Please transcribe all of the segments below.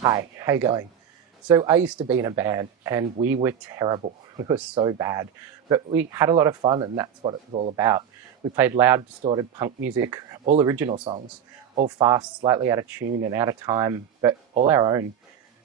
Hi, how you going? So I used to be in a band and we were terrible. We were so bad, but we had a lot of fun and that's what it was all about. We played loud, distorted punk music, all original songs, all fast, slightly out of tune and out of time, but all our own.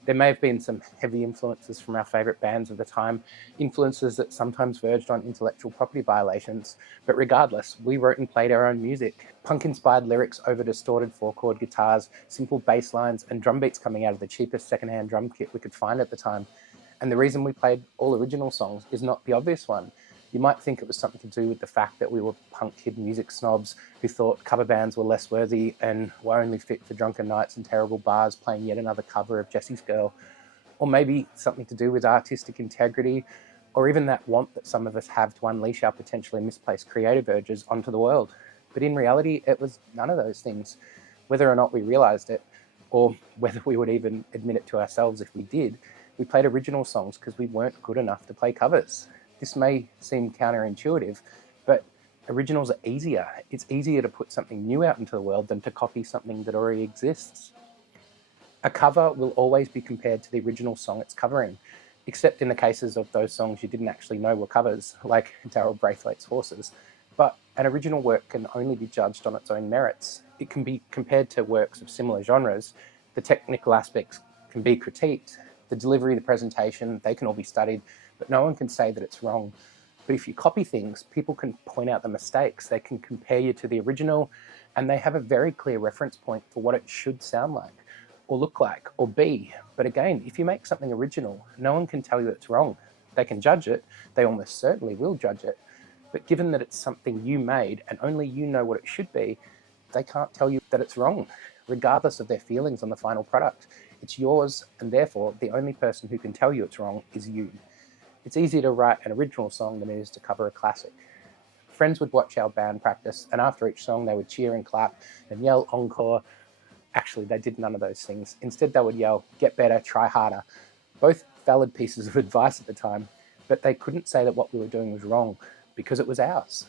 There may have been some heavy influences from our favourite bands of the time, influences that sometimes verged on intellectual property violations, but regardless, we wrote and played our own music. Punk-inspired lyrics over distorted four-chord guitars, simple bass lines, and drum beats coming out of the cheapest second-hand drum kit we could find at the time. And the reason we played all original songs is not the obvious one. You might think it was something to do with the fact that we were punk kid music snobs who thought cover bands were less worthy and were only fit for drunken nights and terrible bars playing yet another cover of Jesse's Girl. Or maybe something to do with artistic integrity, or even that want that some of us have to unleash our potentially misplaced creative urges onto the world. But in reality, it was none of those things. Whether or not we realized it, or whether we would even admit it to ourselves if we did, we played original songs because we weren't good enough to play covers. This may seem counterintuitive, but originals are easier. It's easier to put something new out into the world than to copy something that already exists. A cover will always be compared to the original song it's covering, except in the cases of those songs you didn't actually know were covers, like Daryl Braithwaite's Horses. But an original work can only be judged on its own merits. It can be compared to works of similar genres. The technical aspects can be critiqued. The delivery, the presentation, they can all be studied, but no one can say that it's wrong. But if you copy things, people can point out the mistakes. They can compare you to the original, and they have a very clear reference point for what it should sound like, or look like, or be. But again, if you make something original, no one can tell you it's wrong. They can judge it. They almost certainly will judge it. But given that it's something you made and only you know what it should be, they can't tell you that it's wrong, regardless of their feelings on the final product. It's yours, and therefore the only person who can tell you it's wrong is you. It's easier to write an original song than it is to cover a classic. Friends would watch our band practice, and after each song they would cheer and clap and yell encore. Actually, they did none of those things. Instead, they would yell, "Get better, try harder." Both valid pieces of advice at the time, but they couldn't say that what we were doing was wrong because it was ours.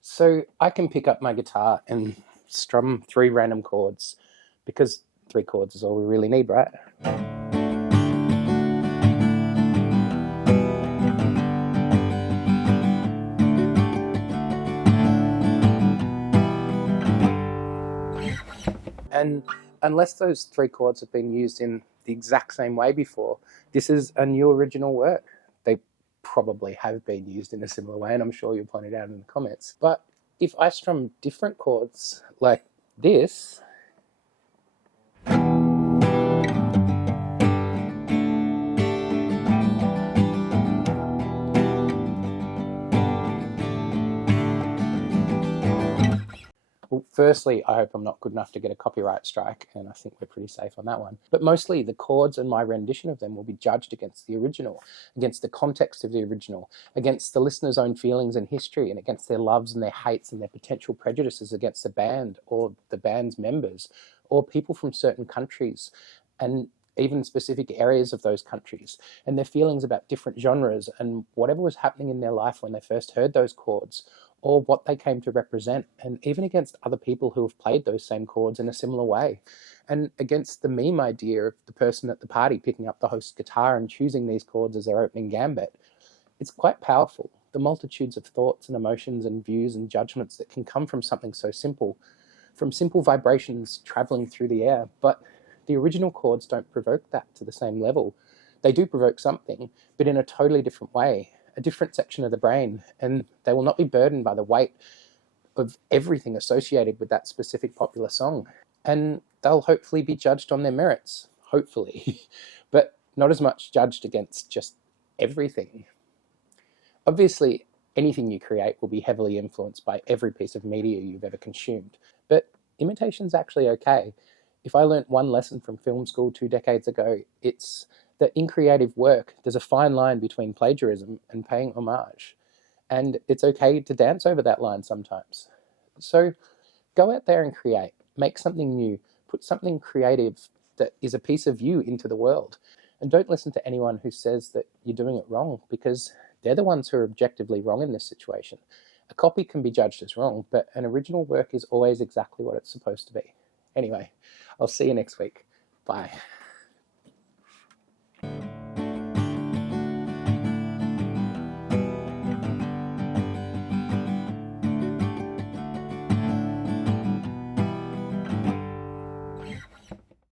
So I can pick up my guitar and strum 3 random chords because 3 chords is all we really need, right? And unless those 3 chords have been used in the exact same way before, this is a new original work. They probably have been used in a similar way, and I'm sure you'll point it out in the comments. But if I strum different chords like this, well, firstly, I hope I'm not good enough to get a copyright strike, and I think we're pretty safe on that one. But mostly the chords and my rendition of them will be judged against the original, against the context of the original, against the listener's own feelings and history, and against their loves and their hates and their potential prejudices against the band or the band's members or people from certain countries and even specific areas of those countries, and their feelings about different genres and whatever was happening in their life when they first heard those chords, or what they came to represent, and even against other people who have played those same chords in a similar way, and against the meme idea of the person at the party picking up the host's guitar and choosing these chords as their opening gambit. It's quite powerful, the multitudes of thoughts and emotions and views and judgments that can come from something so simple, from simple vibrations traveling through the air. But the original chords don't provoke that to the same level. They do provoke something, but in a totally different way, a different section of the brain, and they will not be burdened by the weight of everything associated with that specific popular song. And they'll hopefully be judged on their merits, hopefully, but not as much judged against just everything. Obviously, anything you create will be heavily influenced by every piece of media you've ever consumed, but imitation's actually okay. If I learnt one lesson from film school 2 decades ago, it's that in creative work, there's a fine line between plagiarism and paying homage. And it's okay to dance over that line sometimes. So go out there and create, make something new, put something creative that is a piece of you into the world. And don't listen to anyone who says that you're doing it wrong, because They're the ones who are objectively wrong in this situation. A copy can be judged as wrong, but an original work is always exactly what it's supposed to be. Anyway, I'll see you next week. Bye.